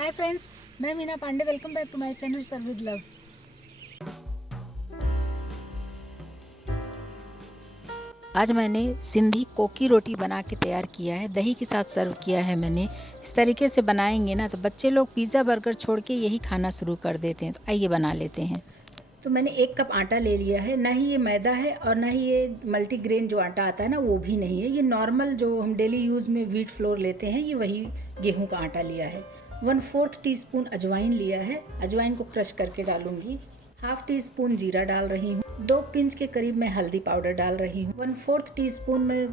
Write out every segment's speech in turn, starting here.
हाय friends, मैं Meena Pandey. Welcome back to my channel serve with love. आज मैंने सिंधी कोकी रोटी बना के तैयार किया है। दही के साथ सर्व किया है मैंने। इस तरीके से बनाएंगे ना तो बच्चे लोग पिज़्ज़ा बर्गर छोड़ के यही खाना शुरू कर देते हैं। तो आइए बना लेते हैं। तो मैंने 1 कप आटा ले लिया है। ना ही ये मैदा है और ना ही ये मल्टीग्रेन जो आटा आता है ना वो भी नहीं है। ये नॉर्मल जो हम डेली यूज़ में व्हीट फ्लोर लेते हैं, ये वही गेहूं का आटा लिया है। 1/4 टीस्पून अजवाइन लिया है। अजवाइन को क्रश करके डालूंगी। 1/2 टीस्पून जीरा डाल रही हूँ। 2 पिंच के करीब मैं हल्दी पाउडर डाल रही हूँ। 1/4 टीस्पून में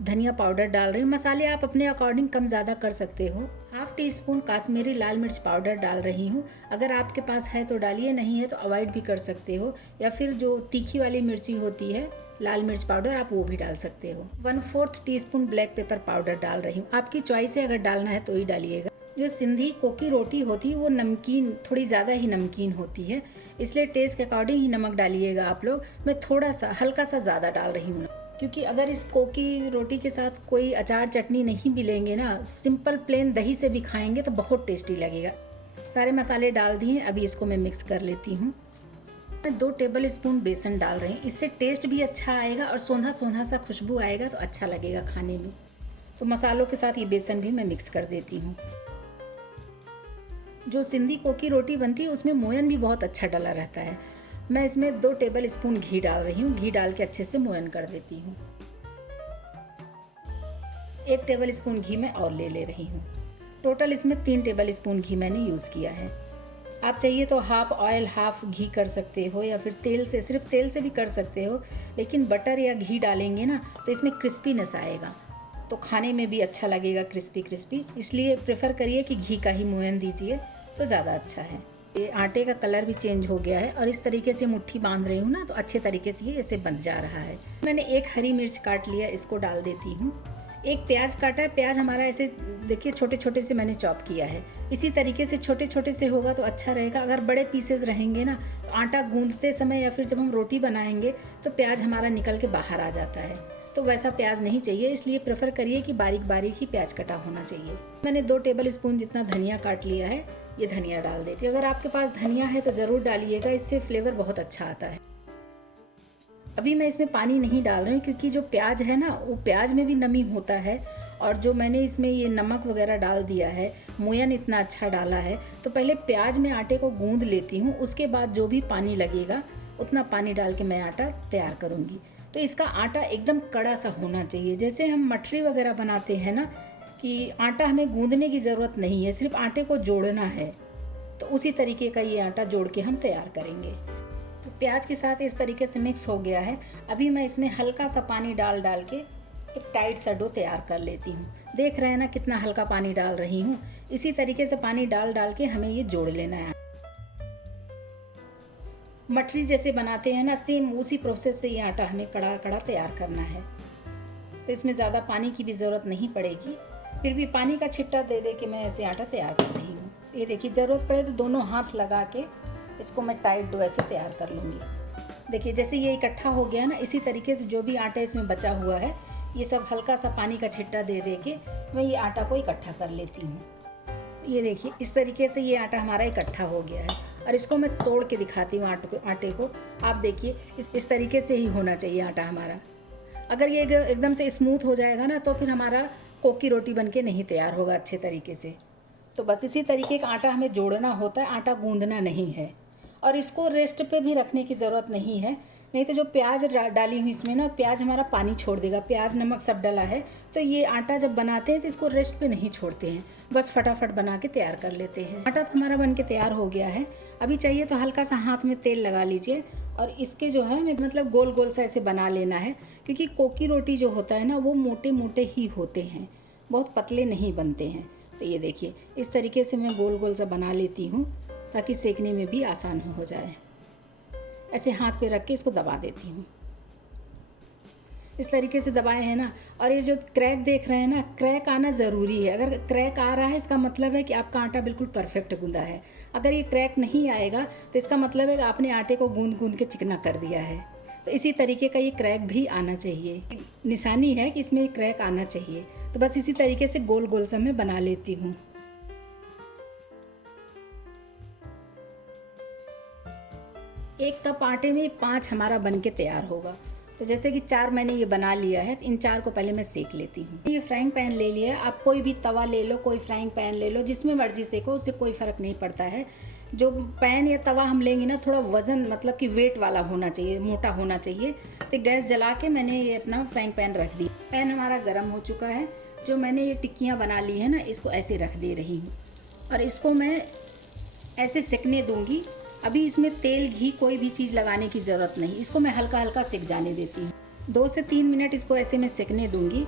धनिया पाउडर डाल रही हूँ। मसाले आप अपने अकॉर्डिंग कम ज़्यादा कर सकते हो। 1/2 टीस्पून काश्मीरी लाल मिर्च पाउडर डाल रही हूँ। अगर आपके पास है तो डालिए, नहीं है तो अवॉइड भी कर सकते हो। या फिर जो तीखी वाली मिर्ची होती है लाल मिर्च पाउडर, आप वो भी डाल सकते हो। 1/4 टीस्पून ब्लैक पेपर पाउडर डाल रही हूँ। आपकी चॉइस है, अगर डालना है तो ही डालिएगा। जो सिंधी कोकी रोटी होती है वो नमकीन, थोड़ी ज़्यादा ही नमकीन होती है, इसलिए टेस्ट के अकॉर्डिंग ही नमक डालिएगा आप लोग। मैं थोड़ा सा हल्का सा ज़्यादा डाल रही हूँ, क्योंकि अगर इस कोकी रोटी के साथ कोई अचार चटनी नहीं भी लेंगे ना, सिंपल प्लेन दही से भी खाएंगे तो बहुत टेस्टी लगेगा। सारे मसाले डाल दिए, अभी इसको मैं मिक्स कर लेती हूँ। मैं 2 टेबल स्पून बेसन डाल रही हूँ। इससे टेस्ट भी अच्छा आएगा और सोंधा सोंधा सा खुशबू आएगा तो अच्छा लगेगा खाने में। तो मसालों के साथ ये बेसन भी मैं मिक्स कर देती हूँ। जो सिंधी कोकी रोटी बनती है उसमें मोयन भी बहुत अच्छा डला रहता है। मैं इसमें 2 टेबल स्पून घी डाल रही हूँ। घी डाल के अच्छे से मोयन कर देती हूँ। 1 टेबल स्पून घी मैं और ले रही हूँ। टोटल इसमें 3 टेबल स्पून घी मैंने यूज़ किया है। आप चाहिए तो हाफ ऑयल हाफ घी कर सकते हो, या फिर तेल से, सिर्फ तेल से भी कर सकते हो। लेकिन बटर या घी डालेंगे ना तो इसमें क्रिस्पीनेस आएगा, तो खाने में भी अच्छा लगेगा, क्रिस्पी क्रिस्पी। इसलिए प्रेफर करिए कि घी का ही मोयन दीजिए तो ज़्यादा अच्छा है। ये आटे का कलर भी चेंज हो गया है और इस तरीके से मुट्ठी बांध रही हूँ ना तो अच्छे तरीके से ये ऐसे बन जा रहा है। मैंने 1 हरी मिर्च काट लिया, इसको डाल देती हूँ। 1 प्याज काटा है। प्याज हमारा ऐसे देखिए छोटे छोटे से मैंने चॉप किया है। इसी तरीके से छोटे छोटे से होगा तो अच्छा रहेगा। अगर बड़े पीसेस रहेंगे ना तो आटा गूंदते समय या फिर जब हम रोटी बनाएंगे तो प्याज हमारा निकल के बाहर आ जाता है, तो वैसा प्याज नहीं चाहिए। इसलिए प्रेफर करिए कि बारीक बारीक ही प्याज कटा होना चाहिए। मैंने 2 टेबल स्पून जितना धनिया काट लिया है, ये धनिया डाल देती हूँ। अगर आपके पास धनिया है तो ज़रूर डालिएगा, इससे फ्लेवर बहुत अच्छा आता है। अभी मैं इसमें पानी नहीं डाल रही हूँ, क्योंकि जो प्याज है ना वो प्याज में भी नमी होता है, और जो मैंने इसमें ये नमक वगैरह डाल दिया है, मोयन इतना अच्छा डाला है, तो पहले प्याज में आटे को गूंद लेती हूँ। उसके बाद जो भी पानी लगेगा उतना पानी डाल के मैं आटा तैयार करूँगी। तो इसका आटा एकदम कड़ा सा होना चाहिए। जैसे हम मठरी वगैरह बनाते हैं ना, कि आटा हमें गूंदने की ज़रूरत नहीं है, सिर्फ आटे को जोड़ना है, तो उसी तरीके का ये आटा जोड़ के हम तैयार करेंगे। तो प्याज के साथ इस तरीके से मिक्स हो गया है। अभी मैं इसमें हल्का सा पानी डाल के एक टाइट सा डो तैयार कर लेती हूँ। देख रहे हैं ना कितना हल्का पानी डाल रही हूँ। इसी तरीके से पानी डाल के हमें ये जोड़ लेना है। मठरी जैसे बनाते हैं ना, सेम उसी प्रोसेस से ये आटा हमें कड़ा कड़ा तैयार करना है। तो इसमें ज़्यादा पानी की भी ज़रूरत नहीं पड़ेगी। फिर भी पानी का छिट्टा दे के मैं ऐसे आटा तैयार कर रही हूँ। ये देखिए, ज़रूरत पड़े तो दोनों हाथ लगा के इसको मैं टाइट डो ऐसे तैयार कर लूँगी। देखिए जैसे ये इकट्ठा हो गया ना, इसी तरीके से जो भी आटा इसमें बचा हुआ है, ये सब हल्का सा पानी का छिट्टा दे के मैं ये आटा को इकट्ठा कर लेती हूँ। ये देखिए इस तरीके से ये आटा हमारा इकट्ठा हो गया है, और इसको मैं तोड़ के दिखाती हूँ आटे को। आप देखिए इस तरीके से ही होना चाहिए आटा हमारा। अगर ये एकदम से स्मूथ हो जाएगा ना तो फिर हमारा कोकी रोटी बनके नहीं तैयार होगा अच्छे तरीके से। तो बस इसी तरीके का आटा हमें जोड़ना होता है, आटा गूंदना नहीं है। और इसको रेस्ट पे भी रखने की ज़रूरत नहीं है, नहीं तो जो प्याज डाली हुई इसमें ना, प्याज हमारा पानी छोड़ देगा। प्याज नमक सब डला है, तो ये आटा जब बनाते हैं तो इसको रेस्ट पे नहीं छोड़ते हैं, बस फटाफट बना के तैयार कर लेते हैं। आटा तो हमारा बन के तैयार हो गया है। अभी चाहिए तो हल्का सा हाथ में तेल लगा लीजिए, और इसके जो है मतलब गोल गोल सा ऐसे बना लेना है, क्योंकि कोकी रोटी जो होता है ना वो मोटे मोटे ही होते हैं, बहुत पतले नहीं बनते हैं। तो ये देखिए इस तरीके से मैं गोल गोल सा बना लेती हूँ, ताकि सेकने में भी आसान हो जाए। ऐसे हाथ पे रख के इसको दबा देती हूँ। इस तरीके से दबाए हैं ना, और ये जो क्रैक देख रहे हैं ना, क्रैक आना ज़रूरी है। अगर क्रैक आ रहा है इसका मतलब है कि आपका आटा बिल्कुल परफेक्ट गूंदा है। अगर ये क्रैक नहीं आएगा तो इसका मतलब है कि आपने आटे को गूंद गूंद के चिकना कर दिया है। तो इसी तरीके का ये क्रैक भी आना चाहिए, निशानी है कि इसमें क्रैक आना चाहिए। तो बस इसी तरीके से गोल गोल सा मैं बना लेती हूँ। 1 कप आटे में 5 हमारा बन के तैयार होगा। तो जैसे कि 4 मैंने ये बना लिया है, इन 4 को पहले मैं सेक लेती हूँ। ये फ्राइंग पैन ले लिया है, आप कोई भी तवा ले लो, कोई फ्राइंग पैन ले लो, जिसमें मर्जी सेको, उससे कोई फ़र्क नहीं पड़ता है। जो पैन या तवा हम लेंगे ना, थोड़ा वज़न मतलब कि वेट वाला होना चाहिए, मोटा होना चाहिए। तो गैस जला के मैंने ये अपना फ्राइंग पैन रख दी। पैन हमारा गर्म हो चुका है। जो मैंने ये टिक्कियाँ बना ली है ना, इसको ऐसे रख दे रही हूँ और इसको मैं ऐसे सेकने दूँगी। अभी इसमें तेल घी कोई भी चीज़ लगाने की ज़रूरत नहीं, इसको मैं हल्का हल्का सेक जाने देती हूँ। 2 से 3 मिनट इसको ऐसे मैं सेकने दूँगी।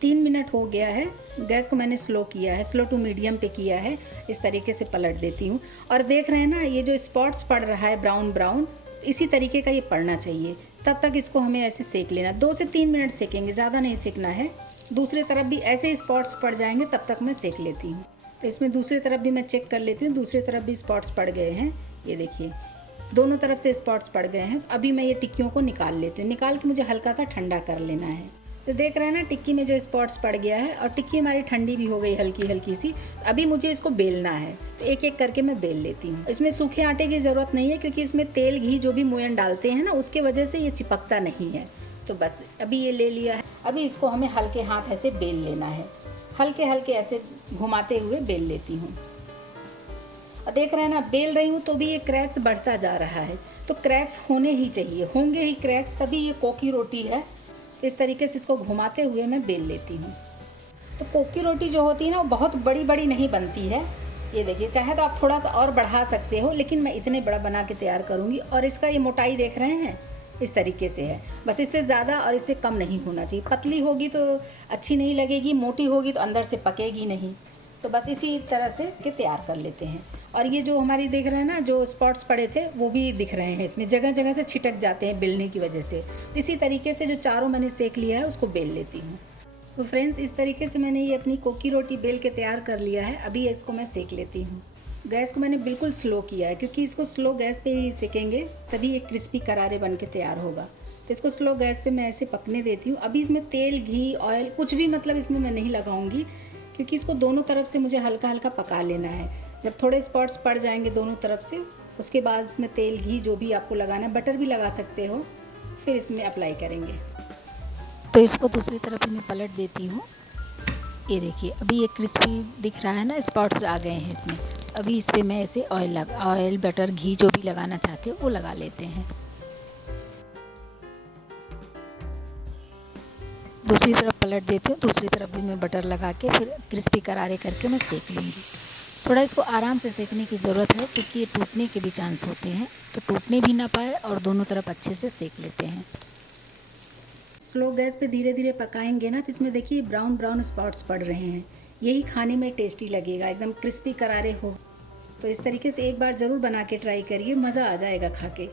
3 मिनट हो गया है। गैस को मैंने स्लो किया है, स्लो टू मीडियम पे किया है। इस तरीके से पलट देती हूँ और देख रहे हैं ना, ये जो स्पॉट्स पड़ रहा है ब्राउन ब्राउन, इसी तरीके का ये पड़ना चाहिए। तब तक इसको हमें ऐसे सेक लेना। 2 से 3 मिनट सेकेंगे, ज़्यादा नहीं सेकना है। दूसरी तरफ भी ऐसे स्पॉट्स पड़ जाएंगे, तब तक मैं सेक लेती हूँ। तो इसमें दूसरी तरफ भी मैं चेक कर लेती हूँ, दूसरी तरफ भी स्पॉट्स पड़ गए हैं। ये देखिए, दोनों तरफ से स्पॉट्स पड़ गए हैं। अभी मैं ये टिक्कियों को निकाल लेती हूँ। निकाल के मुझे हल्का सा ठंडा कर लेना है। तो देख रहे हैं ना, टिक्की में जो स्पॉट्स पड़ गया है और टिक्की हमारी ठंडी भी हो गई हल्की हल्की सी। अभी मुझे इसको बेलना है, तो एक एक करके मैं बेल लेती हूँ। इसमें सूखे आटे की ज़रूरत नहीं है, क्योंकि इसमें तेल घी जो भी मोयन डालते हैं ना, उसके वजह से ये चिपकता नहीं है। तो बस अभी ये ले लिया है। अभी इसको हमें हल्के हाथ ऐसे बेल लेना है, हल्के हल्के ऐसे घुमाते हुए बेल लेती हूँ। और देख रहे हैं ना, बेल रही हूँ तो भी ये क्रैक्स बढ़ता जा रहा है। तो क्रैक्स होने ही चाहिए, होंगे ही क्रैक्स, तभी ये कोकी रोटी है। इस तरीके से इसको घुमाते हुए मैं बेल लेती हूँ। तो कोकी रोटी जो होती है ना, वो बहुत बड़ी बड़ी नहीं बनती है। ये देखिए, चाहे तो आप थोड़ा सा और बढ़ा सकते हो, लेकिन मैं इतने बड़ा बना के तैयार करूँगी। और इसका ये मोटाई देख रहे हैं, इस तरीके से है। बस इससे ज़्यादा और इससे कम नहीं होना चाहिए। पतली होगी तो अच्छी नहीं लगेगी, मोटी होगी तो अंदर से पकेगी नहीं। तो बस इसी तरह से के तैयार कर लेते हैं। और ये जो हमारी देख रहे हैं ना, जो स्पॉट्स पड़े थे वो भी दिख रहे हैं, इसमें जगह जगह से छिटक जाते हैं बेलने की वजह से। इसी तरीके से जो चारों मैंने सेक लिया है, उसको बेल लेती हूँ। तो फ्रेंड्स, इस तरीके से मैंने ये अपनी कोकी रोटी बेल के तैयार कर लिया है। अभी इसको मैं सेक लेती हूँ। गैस को मैंने बिल्कुल स्लो किया है, क्योंकि इसको स्लो गैस पे ही सेकेंगे, तभी एक क्रिस्पी करारे बन के तैयार होगा। तो इसको स्लो गैस पे मैं ऐसे पकने देती हूँ। अभी इसमें तेल घी ऑयल कुछ भी मतलब इसमें मैं नहीं लगाऊंगी, क्योंकि इसको दोनों तरफ से मुझे हल्का हल्का पका लेना है। जब थोड़े स्पॉट्स पड़ जाएंगे दोनों तरफ से, उसके बाद इसमें तेल घी जो भी आपको लगाना है, बटर भी लगा सकते हो, फिर इसमें अप्लाई करेंगे। तो इसको दूसरी तरफ मैं पलट देती हूँ। ये देखिए, अभी ये क्रिस्पी दिख रहा है ना, स्पॉट्स आ गए हैं इसमें। अभी इस पर मैं ऐसे ऑयल बटर घी जो भी लगाना चाहते हो वो लगा लेते हैं। दूसरी तरफ पलट देती हूँ, दूसरी तरफ भी मैं बटर लगा के फिर क्रिस्पी करारे करके मैं सेक लूँगी। थोड़ा इसको आराम से सेकने की ज़रूरत है, क्योंकि ये टूटने के भी चांस होते हैं, तो टूटने भी ना पाए और दोनों तरफ अच्छे से सेक लेते हैं। स्लो गैस पे धीरे धीरे पकाएंगे ना, तो इसमें देखिए ब्राउन ब्राउन स्पॉट्स पड़ रहे हैं। यही खाने में टेस्टी लगेगा, एकदम क्रिस्पी करारे हो। तो इस तरीके से एक बार ज़रूर बना के ट्राई करिए, मज़ा आ जाएगा खा के।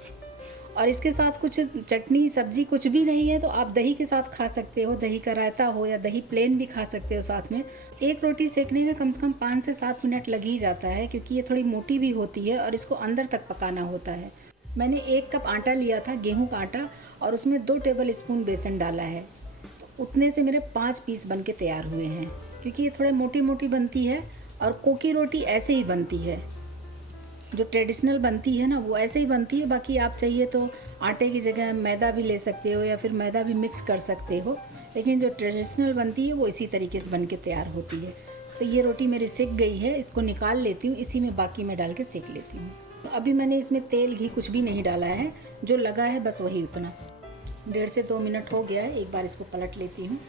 और इसके साथ कुछ चटनी सब्जी कुछ भी नहीं है तो आप दही के साथ खा सकते हो, दही का रायता हो या दही प्लेन भी खा सकते हो साथ में। एक रोटी सेकने में कम से कम 5 से 7 मिनट लग ही जाता है, क्योंकि ये थोड़ी मोटी भी होती है और इसको अंदर तक पकाना होता है। मैंने 1 कप आटा लिया था, गेहूं का आटा, और उसमें 2 टेबल स्पून बेसन डाला है। तो उतने से मेरे 5 पीस बन के तैयार हुए हैं, क्योंकि ये थोड़े मोटी मोटी बनती है और कोकी रोटी ऐसे ही बनती है। जो ट्रेडिशनल बनती है ना, वो ऐसे ही बनती है। बाकी आप चाहिए तो आटे की जगह मैदा भी ले सकते हो या फिर मैदा भी मिक्स कर सकते हो, लेकिन जो ट्रेडिशनल बनती है वो इसी तरीके से बन के तैयार होती है। तो ये रोटी मेरी सेक गई है, इसको निकाल लेती हूँ, इसी में बाकी मैं डाल के सेक लेती हूँ। तो अभी मैंने इसमें तेल घी कुछ भी नहीं डाला है, जो लगा है बस वही उतना। 1.5 से 2 मिनट हो गया है, एक बार इसको पलट लेती हूँ।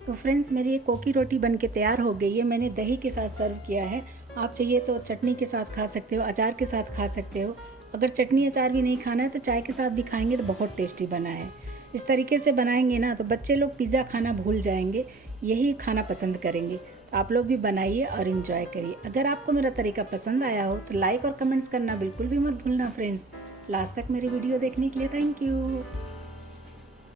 तो फ्रेंड्स, मेरी ये कोकी रोटी बन के तैयार हो गई है। मैंने दही के साथ सर्व किया है। आप चाहिए तो चटनी के साथ खा सकते हो, अचार के साथ खा सकते हो। अगर चटनी अचार भी नहीं खाना है तो चाय के साथ भी खाएंगे तो बहुत टेस्टी बना है। इस तरीके से बनाएंगे ना तो बच्चे लोग पिज़्ज़ा खाना भूल जाएंगे, यही खाना पसंद करेंगे। तो आप लोग भी बनाइए और इन्जॉय करिए। अगर आपको मेरा तरीका पसंद आया हो तो लाइक और कमेंट्स करना बिल्कुल भी मत भूलना फ्रेंड्स। लास्ट तक मेरी वीडियो देखने के लिए थैंक यू।